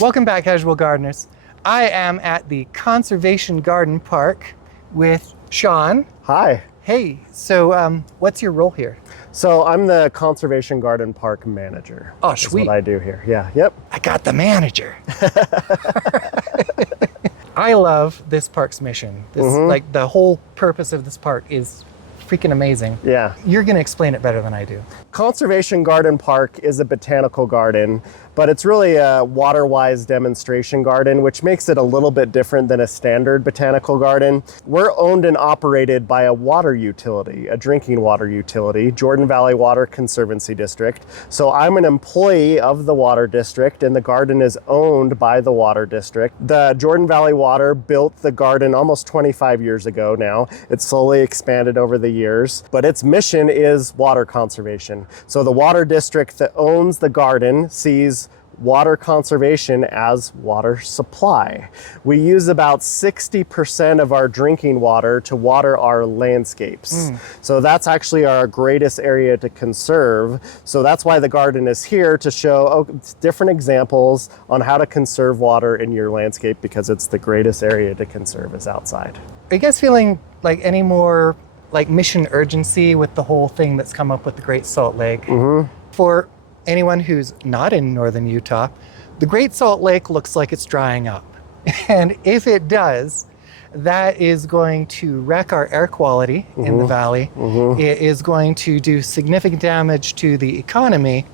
Welcome back, casual gardeners. I am at the Conservation Garden Park with Shaun. Hi. Hey, so what's your role here? So I'm the Conservation Garden Park Manager. Oh, That's sweet. what I do here. Yeah, yep. I got the manager. I love this park's mission. Like the whole purpose of this park is freaking amazing. Yeah. You're gonna explain it better than I do. Conservation Garden Park is a botanical garden, but it's really a water-wise demonstration garden, which makes it a little bit different than a standard botanical garden. We're owned and operated by a water utility, a drinking water utility, Jordan Valley Water Conservancy District. So I'm an employee of the water district, and the garden is owned by the water district. The Jordan Valley Water built the garden almost 25 years ago now. It's slowly expanded over the years, but its mission is water conservation. So the water district that owns the garden sees water conservation as water supply. We use about 60% of our drinking water to water our landscapes. So that's actually our greatest area to conserve. So that's why the garden is here, to show different examples on how to conserve water in your landscape, because it's the greatest area to conserve is outside. Are you guys feeling like any more like mission urgency with the whole thing that's come up with the Great Salt Lake? For anyone who's not in northern Utah, the Great Salt Lake looks like it's drying up. And if it does, that is going to wreck our air quality in the valley. It is going to do significant damage to the economy.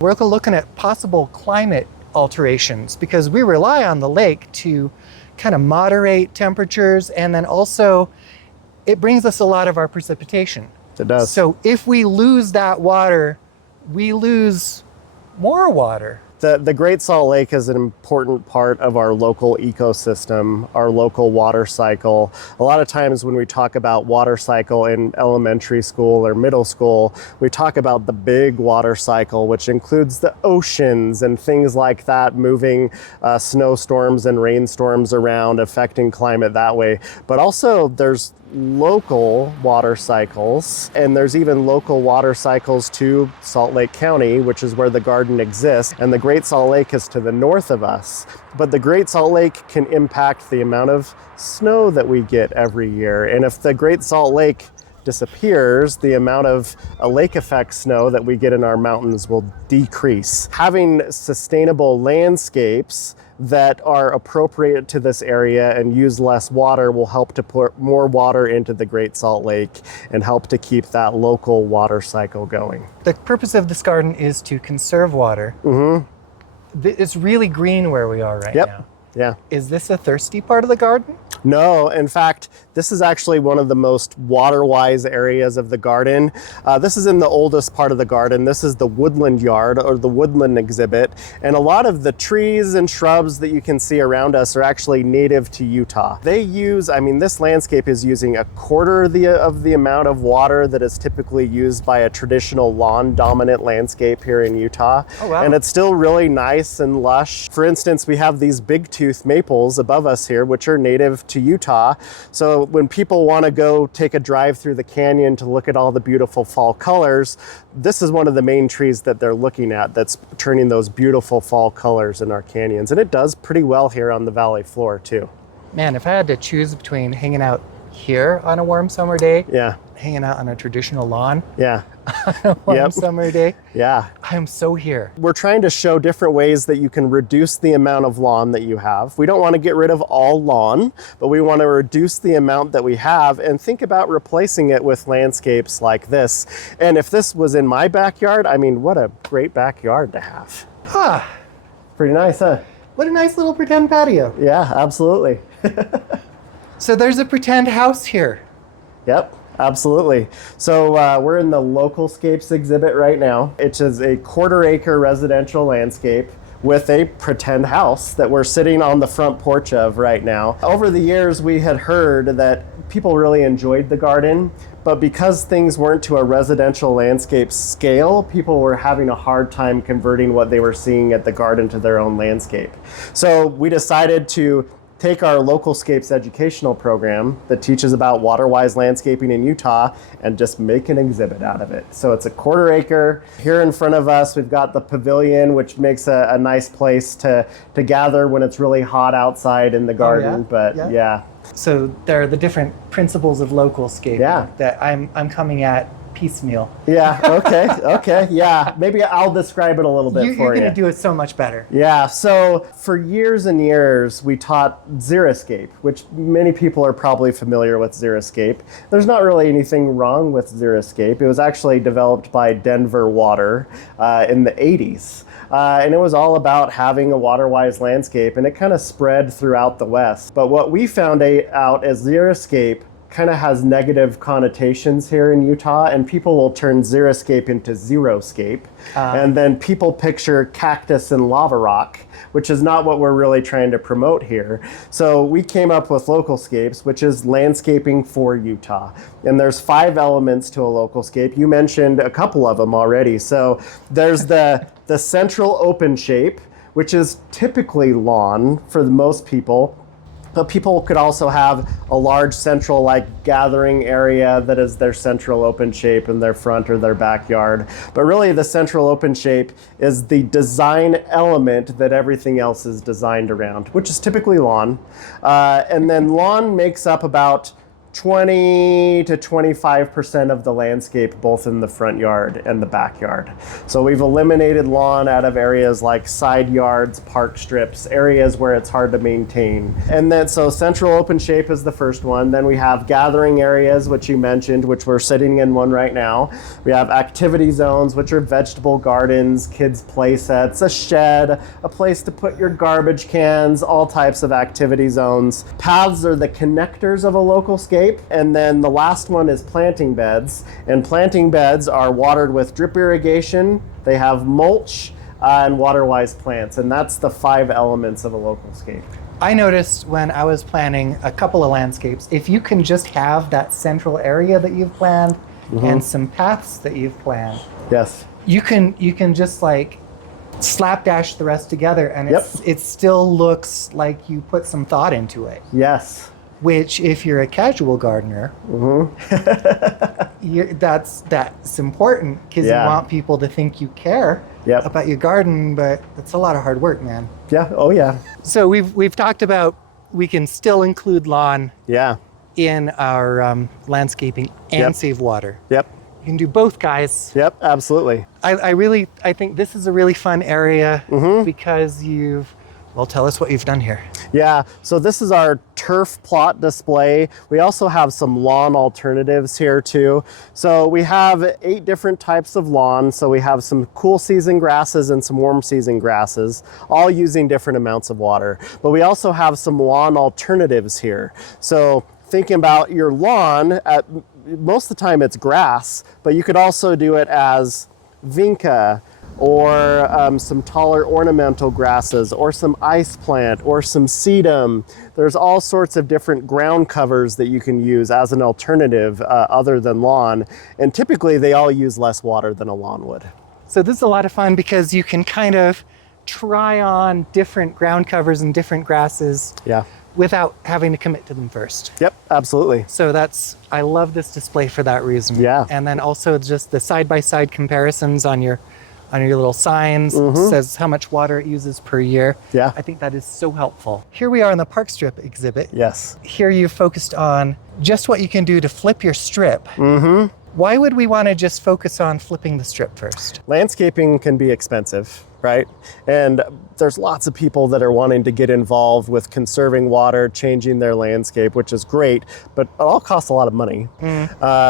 We're looking at possible climate alterations because we rely on the lake to kind of moderate temperatures, and then also it brings us a lot of our precipitation. It does. So if we lose that water, we lose more water. The Great Salt Lake is an important part of our local ecosystem, our local water cycle. A lot of times when we talk about water cycle in elementary school or middle school, we talk about the big water cycle, which includes the oceans and things like that, moving snowstorms and rainstorms around, affecting climate that way. But also there's local water cycles, and there's even local water cycles to Salt Lake County, which is where the garden exists, and the Great Salt Lake is to the north of us. But the Great Salt Lake can impact the amount of snow that we get every year, and if the Great Salt Lake disappears, the amount of lake effect snow that we get in our mountains will decrease. Having sustainable landscapes that are appropriate to this area and use less water will help to put more water into the Great Salt Lake and help to keep that local water cycle going. The purpose of this garden is to conserve water. It's really green where we are right now. Yeah. Is this a thirsty part of the garden? No, in fact, this is actually one of the most water-wise areas of the garden. This is in the oldest part of the garden. This is the woodland yard, or the woodland exhibit. And a lot of the trees and shrubs that you can see around us are actually native to Utah. They use, this landscape is using a quarter of the amount of water that is typically used by a traditional lawn-dominant landscape here in Utah. Oh, wow. And it's still really nice and lush. For instance, we have these big-tooth maples above us here, which are native to Utah. So when people want to go take a drive through the canyon to look at all the beautiful fall colors, this is one of the main trees that they're looking at that's turning those beautiful fall colors in our canyons. And it does pretty well here on the valley floor too. Man, if I had to choose between hanging out here on a warm summer day, hanging out on a traditional lawn, on a warm summer day, I'm so here. We're trying to show different ways that you can reduce the amount of lawn that you have. We don't want to get rid of all lawn, but we want to reduce the amount that we have and think about replacing it with landscapes like this. And if this was in my backyard, what a great backyard to have. Pretty nice, huh? What a nice little pretend patio. Yeah, absolutely. So there's a pretend house here. Yep, absolutely. So we're in the Localscapes exhibit right now. It is a quarter-acre residential landscape with a pretend house that we're sitting on the front porch of right now. Over the years, we had heard that people really enjoyed the garden, but because things weren't to a residential landscape scale, people were having a hard time converting what they were seeing at the garden to their own landscape. So we decided to take our Localscapes educational program that teaches about water-wise landscaping in Utah and just make an exhibit out of it. So it's a 1/4 acre. Here in front of us, we've got the pavilion, which makes a nice place to gather when it's really hot outside in the garden. But yeah. So there are the different principles of localscaping that I'm coming at piecemeal. Yeah, okay, yeah. Maybe I'll describe it a little bit for you. You're going to do it so much better. Yeah, so for years and years, we taught Xeriscape, which many people are probably familiar with Xeriscape. There's not really anything wrong with Xeriscape. It was actually developed by Denver Water in the 80s. And it was all about having a water-wise landscape, and it kind of spread throughout the West. But what we found out is Xeriscape kind of has negative connotations here in Utah, and people will turn Xeriscape into Xeroscape. And then people picture cactus and lava rock, which is not what we're really trying to promote here. So we came up with Localscapes, which is landscaping for Utah. And there's 5 elements to a localscape. You mentioned a couple of them already. So there's the central open shape, which is typically lawn for the most people. But people could also have a large central gathering area that is their central open shape in their front or their backyard. But really the central open shape is the design element that everything else is designed around, which is typically lawn. And then lawn makes up about 20 to 25% of the landscape, both in the front yard and the backyard. So we've eliminated lawn out of areas like side yards, park strips, areas where it's hard to maintain. And then so central open shape is the first one. Then we have gathering areas, which you mentioned, which we're sitting in one right now. We have activity zones, which are vegetable gardens, kids' play sets, a shed, a place to put your garbage cans, all types of activity zones. Paths are the connectors of a localscape. And then the last one is planting beds. And planting beds are watered with drip irrigation. They have mulch and water-wise plants. And that's the 5 elements of a localscape. I noticed when I was planning a couple of landscapes, if you can just have that central area that you've planned and some paths that you've planned, yes, you can just slapdash the rest together, and it still looks like you put some thought into it. Yes. Which, if you're a casual gardener, that's important because you want people to think you care about your garden, but it's a lot of hard work, man. Yeah. Oh, yeah. So we've talked about we can still include lawn in our landscaping and save water. Yep. You can do both, guys. Yep, absolutely. I think this is a really fun area because tell us what you've done here. Yeah, so this is our turf plot display. We also have some lawn alternatives here too. So we have 8 different types of lawn. So we have some cool season grasses and some warm season grasses, all using different amounts of water. But we also have some lawn alternatives here. So thinking about your lawn, most of the time it's grass, but you could also do it as vinca, or some taller ornamental grasses, or some ice plant, or some sedum. There's all sorts of different ground covers that you can use as an alternative other than lawn. And typically they all use less water than a lawn would. So this is a lot of fun because you can kind of try on different ground covers and different grasses without having to commit to them first. Yep, absolutely. So I love this display for that reason. Yeah. And then also just the side-by-side comparisons on your little signs, says how much water it uses per year. Yeah. I think that is so helpful. Here we are on the park strip exhibit. Yes. Here you've focused on just what you can do to flip your strip. Why would we want to just focus on flipping the strip first? Landscaping can be expensive, right? And there's lots of people that are wanting to get involved with conserving water, changing their landscape, which is great, but it all costs a lot of money.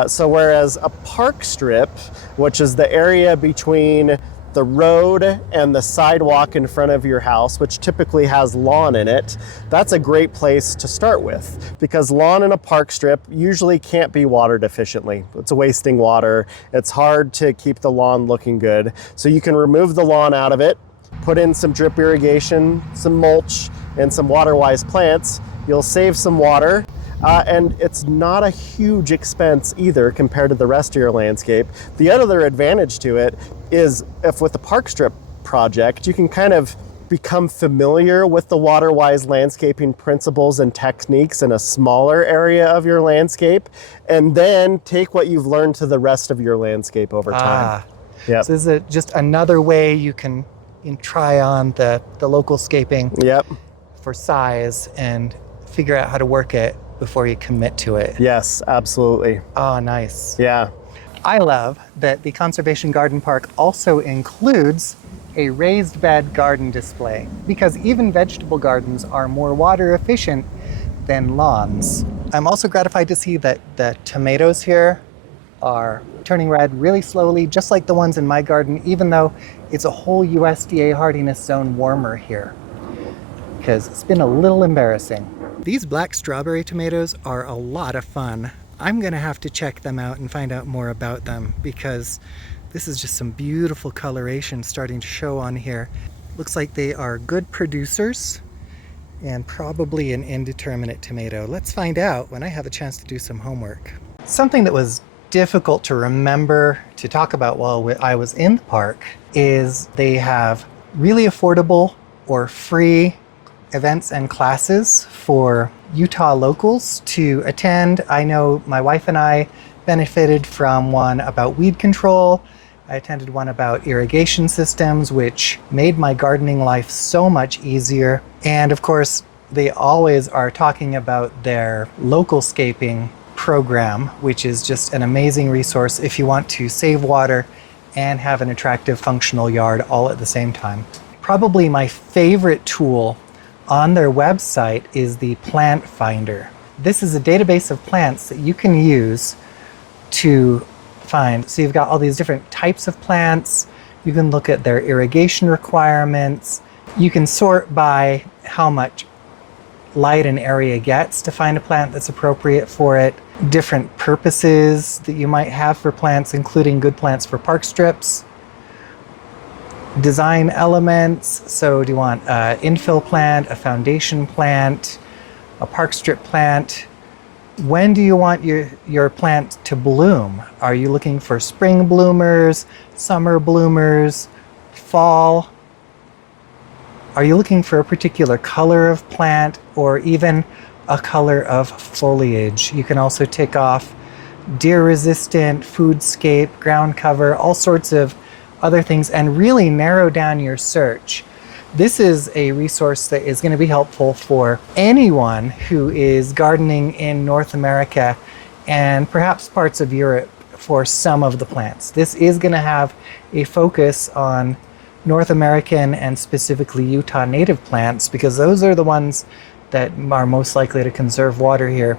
So whereas a park strip, which is the area between the road and the sidewalk in front of your house, which typically has lawn in it, that's a great place to start with, because lawn in a park strip usually can't be watered efficiently. It's wasting water. It's hard to keep the lawn looking good. So you can remove the lawn out of it, put in some drip irrigation, some mulch, and some water-wise plants. You'll save some water. And it's not a huge expense either compared to the rest of your landscape. The other advantage to it is if with the park strip project, you can kind of become familiar with the water-wise landscaping principles and techniques in a smaller area of your landscape, and then take what you've learned to the rest of your landscape over time. Yep. So this is just another way you can try on the localscaping Yep. for size and figure out how to work it before you commit to it. Yes, absolutely. Oh, nice. Yeah. I love that the Conservation Garden Park also includes a raised bed garden display, because even vegetable gardens are more water efficient than lawns. I'm also gratified to see that the tomatoes here are turning red really slowly, just like the ones in my garden, even though it's a whole USDA hardiness zone warmer here, because it's been a little embarrassing. These black strawberry tomatoes are a lot of fun. I'm gonna have to check them out and find out more about them, because this is just some beautiful coloration starting to show on here. Looks like they are good producers and probably an indeterminate tomato. Let's find out when I have a chance to do some homework. Something that was difficult to remember to talk about while I was in the park is they have really affordable or free events and classes for Utah locals to attend. I know my wife and I benefited from one about weed control. I attended one about irrigation systems, which made my gardening life so much easier. And of course, they always are talking about their localscaping program, which is just an amazing resource if you want to save water and have an attractive functional yard all at the same time. Probably my favorite tool on their website is the Plant Finder. This is a database of plants that you can use to find. So you've got all these different types of plants. You can look at their irrigation requirements. You can sort by how much light an area gets to find a plant that's appropriate for it. Different purposes that you might have for plants, including good plants for park strips. Design elements. So do you want an infill plant, a foundation plant, a park strip plant? When do you want your plant to bloom? Are you looking for spring bloomers, summer bloomers, fall? Are you looking for a particular color of plant or even a color of foliage? You can also tick off deer resistant, foodscape, ground cover, all sorts of other things, and really narrow down your search. This is a resource that is going to be helpful for anyone who is gardening in North America and perhaps parts of Europe for some of the plants. This is going to have a focus on North American and specifically Utah native plants, because those are the ones that are most likely to conserve water here.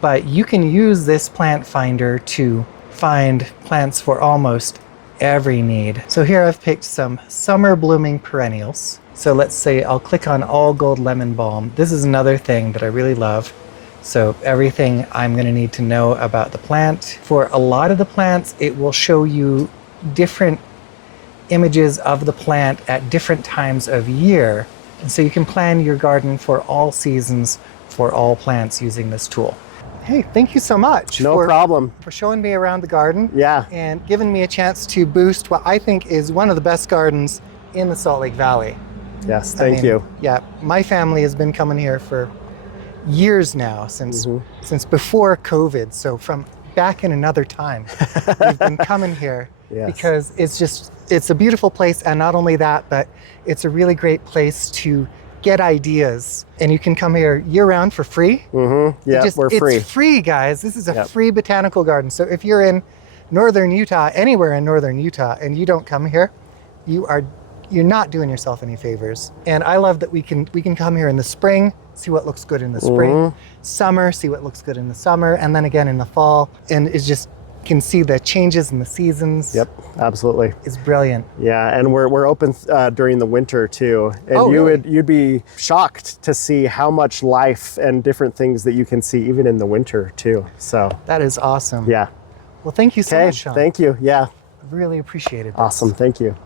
But you can use this plant finder to find plants for almost every need. So here I've picked some summer blooming perennials. So let's say I'll click on all gold lemon balm. This is another thing that I really love. So everything I'm going to need to know about the plant. For a lot of the plants, it will show you different images of the plant at different times of year. And so you can plan your garden for all seasons for all plants using this tool. Hey, thank you so much. No problem. For showing me around the garden. Yeah. And giving me a chance to boost what I think is one of the best gardens in the Salt Lake Valley. Yes, thank you. Yeah, my family has been coming here for years now, since before COVID. So from back in another time, we've been coming here because it's a beautiful place. And not only that, but it's a really great place to get ideas, and you can come here year-round for free. Yeah, we're free. It's free, guys. This is a free botanical garden. So if you're in northern Utah, anywhere in northern Utah, and you don't come here, you're not doing yourself any favors. And I love that we can come here in the spring, see what looks good in the spring, summer, see what looks good in the summer, and then again in the fall, and it's just can see the changes in the seasons. Yep, absolutely. It's brilliant. Yeah, and we're open during the winter too. And you'd be shocked to see how much life and different things that you can see even in the winter too. So that is awesome. Yeah. Well, thank you so much, Shaun. Thank you. Yeah. I really appreciated this. Awesome. Thank you.